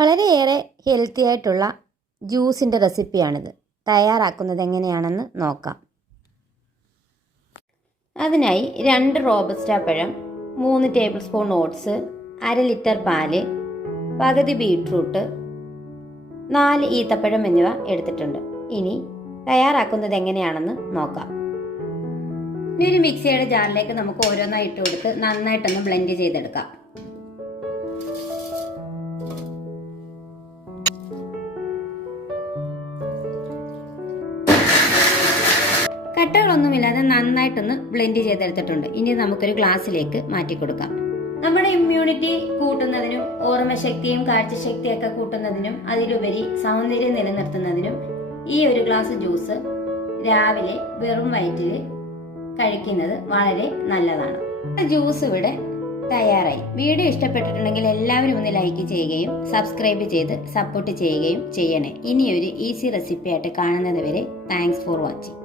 വളരെയേറെ ഹെൽത്തി ആയിട്ടുള്ള ജ്യൂസിൻ്റെ റെസിപ്പിയാണിത്. തയ്യാറാക്കുന്നത് എങ്ങനെയാണെന്ന് നോക്കാം. അതിനായി 2 റോബസ്റ്റ പഴം, 3 ടേബിൾ സ്പൂൺ ഓട്സ്, 1/2 ലിറ്റർ പാല്, പകുതി ബീട്രൂട്ട്, 4 ഈത്തപ്പഴം എന്നിവ എടുത്തിട്ടുണ്ട്. ഇനി തയ്യാറാക്കുന്നത് എങ്ങനെയാണെന്ന് നോക്കാം. ഇനി ഒരു മിക്സിയുടെ ജാറിലേക്ക് നമുക്ക് ഓരോന്നായി ഇട്ട് കൊടുത്ത് നന്നായിട്ടൊന്ന് ബ്ലെൻഡ് ചെയ്തെടുക്കാം. കട്ടകളൊന്നുമില്ലാതെ നന്നായിട്ടൊന്ന് ബ്ലെൻഡ് ചെയ്തെടുത്തിട്ടുണ്ട്. ഇനി നമുക്കൊരു ഗ്ലാസ്സിലേക്ക് മാറ്റി കൊടുക്കാം. നമ്മുടെ ഇമ്മ്യൂണിറ്റി കൂട്ടുന്നതിനും ഓർമ്മശക്തിയും കാഴ്ചശക്തിയും ഒക്കെ കൂട്ടുന്നതിനും അതിലുപരി സൗന്ദര്യം നിലനിർത്തുന്നതിനും ഈ ഒരു ഗ്ലാസ് ജ്യൂസ് രാവിലെ വെറും വയറ്റിൽ കഴിക്കുന്നത് വളരെ നല്ലതാണ്. ജ്യൂസ് ഇവിടെ തയ്യാറായി. വീഡിയോ ഇഷ്ടപ്പെട്ടിട്ടുണ്ടെങ്കിൽ എല്ലാവരും ഒന്ന് ലൈക്ക് ചെയ്യുകയും സബ്സ്ക്രൈബ് ചെയ്ത് സപ്പോർട്ട് ചെയ്യുകയും ചെയ്യണേ. ഇനിയൊരു ഈസി റെസിപ്പി ആയിട്ട് കാണുന്നത് വരെ താങ്ക്സ് ഫോർ വാച്ചിങ്.